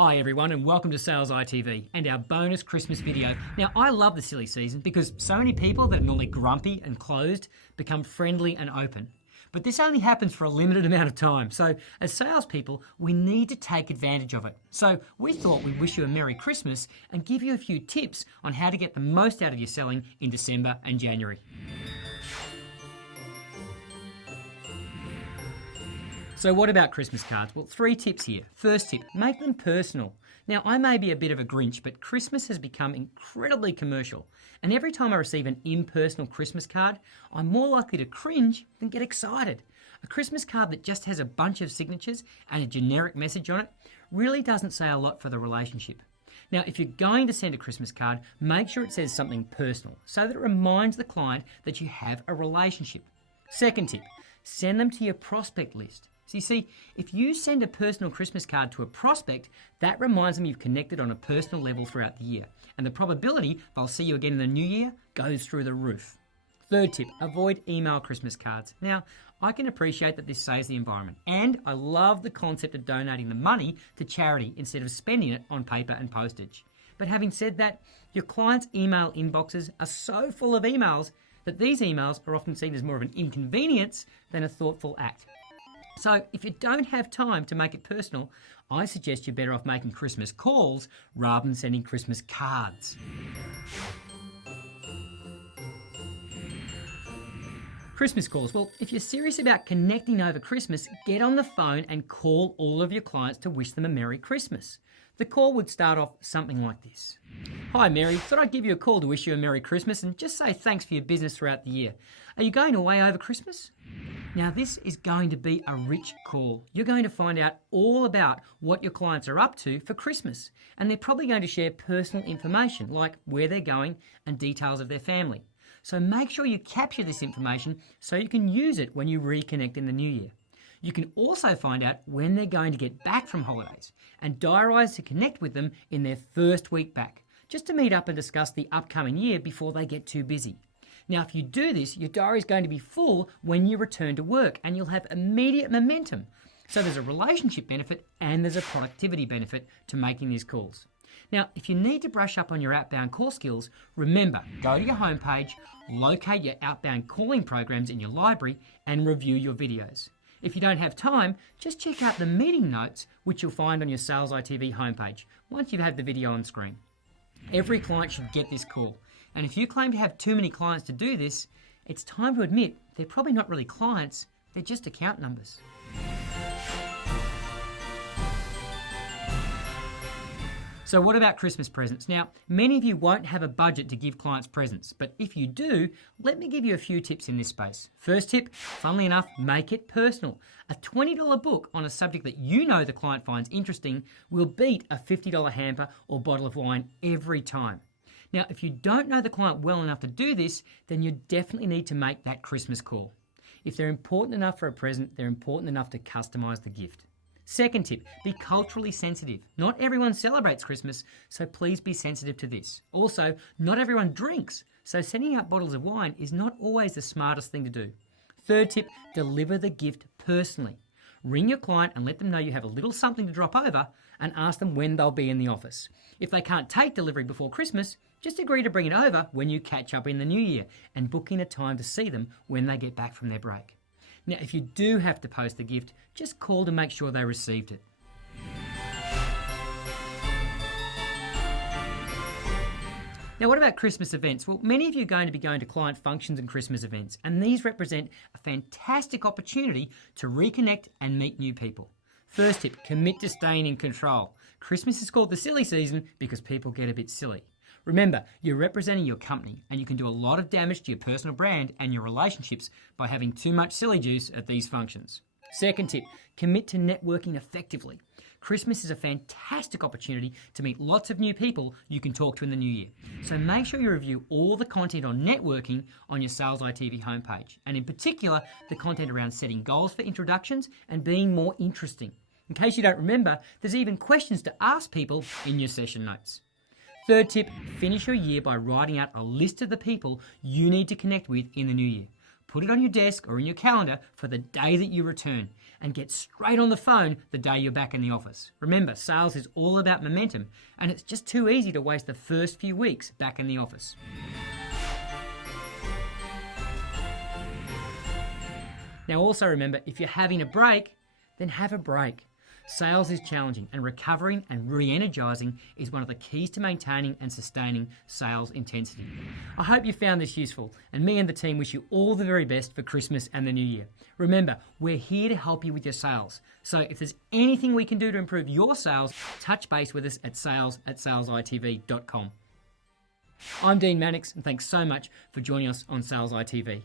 Hi everyone and welcome to SalesITV and our bonus Christmas video. Now I love the silly season because so many people that are normally grumpy and closed become friendly and open. But this only happens for a limited amount of time. So as salespeople, we need to take advantage of it. So we thought we'd wish you a Merry Christmas and give you a few tips on how to get the most out of your selling in December and January. So what about Christmas cards? Well, 3 tips here. First tip, make them personal. Now, I may be a bit of a Grinch, but Christmas has become incredibly commercial. And every time I receive an impersonal Christmas card, I'm more likely to cringe than get excited. A Christmas card that just has a bunch of signatures and a generic message on it really doesn't say a lot for the relationship. Now, if you're going to send a Christmas card, make sure it says something personal so that it reminds the client that you have a relationship. Second tip, send them to your prospect list. So you see, if you send a personal Christmas card to a prospect, that reminds them you've connected on a personal level throughout the year. And the probability they'll see you again in the new year goes through the roof. Third tip, avoid email Christmas cards. Now, I can appreciate that this saves the environment. And I love the concept of donating the money to charity instead of spending it on paper and postage. But having said that, your clients' email inboxes are so full of emails that these emails are often seen as more of an inconvenience than a thoughtful act. So if you don't have time to make it personal, I suggest you're better off making Christmas calls rather than sending Christmas cards. Christmas calls. Well, if you're serious about connecting over Christmas, get on the phone and call all of your clients to wish them a Merry Christmas. The call would start off something like this. Hi Mary, thought I'd give you a call to wish you a Merry Christmas and just say thanks for your business throughout the year. Are you going away over Christmas? Now this is going to be a rich call. You're going to find out all about what your clients are up to for Christmas, and they're probably going to share personal information like where they're going and details of their family. So make sure you capture this information so you can use it when you reconnect in the new year. You can also find out when they're going to get back from holidays and diarise to connect with them in their first week back, just to meet up and discuss the upcoming year before they get too busy. Now, if you do this, your diary is going to be full when you return to work and you'll have immediate momentum. So there's a relationship benefit and there's a productivity benefit to making these calls. Now, if you need to brush up on your outbound call skills, remember, go to your homepage, locate your outbound calling programs in your library and review your videos. If you don't have time, just check out the meeting notes, which you'll find on your SalesITV homepage once you have the video on screen. Every client should get this call. And if you claim to have too many clients to do this, it's time to admit they're probably not really clients, they're just account numbers. So what about Christmas presents? Now, many of you won't have a budget to give clients presents, but if you do, let me give you a few tips in this space. First tip, funnily enough, make it personal. A $20 book on a subject that you know the client finds interesting will beat a $50 hamper or bottle of wine every time. Now, if you don't know the client well enough to do this, then you definitely need to make that Christmas call. If they're important enough for a present, they're important enough to customize the gift. Second tip, be culturally sensitive. Not everyone celebrates Christmas, so please be sensitive to this. Also, not everyone drinks, so sending out bottles of wine is not always the smartest thing to do. Third tip, deliver the gift personally. Ring your client and let them know you have a little something to drop over and ask them when they'll be in the office. If they can't take delivery before Christmas, just agree to bring it over when you catch up in the new year and book in a time to see them when they get back from their break. Now, if you do have to post the gift, just call to make sure they received it. Now, what about Christmas events? Well, many of you are going to be going to client functions and Christmas events, and these represent a fantastic opportunity to reconnect and meet new people. First tip, commit to staying in control. Christmas is called the silly season because people get a bit silly. Remember, you're representing your company and you can do a lot of damage to your personal brand and your relationships by having too much silly juice at these functions. Second tip, commit to networking effectively. Christmas is a fantastic opportunity to meet lots of new people you can talk to in the new year. So make sure you review all the content on networking on your SalesITV homepage, and in particular, the content around setting goals for introductions and being more interesting. In case you don't remember, there's even questions to ask people in your session notes. Third tip, finish your year by writing out a list of the people you need to connect with in the new year. Put it on your desk or in your calendar for the day that you return and get straight on the phone the day you're back in the office. Remember, sales is all about momentum, and it's just too easy to waste the first few weeks back in the office. Now also remember, if you're having a break, then have a break. Sales is challenging, and recovering and re-energizing is one of the keys to maintaining and sustaining sales intensity. I hope you found this useful, and me and the team wish you all the very best for Christmas and the New Year. Remember, we're here to help you with your sales. So if there's anything we can do to improve your sales, touch base with us at sales@salesitv.com. I'm Dean Mannix, and thanks so much for joining us on Sales ITV.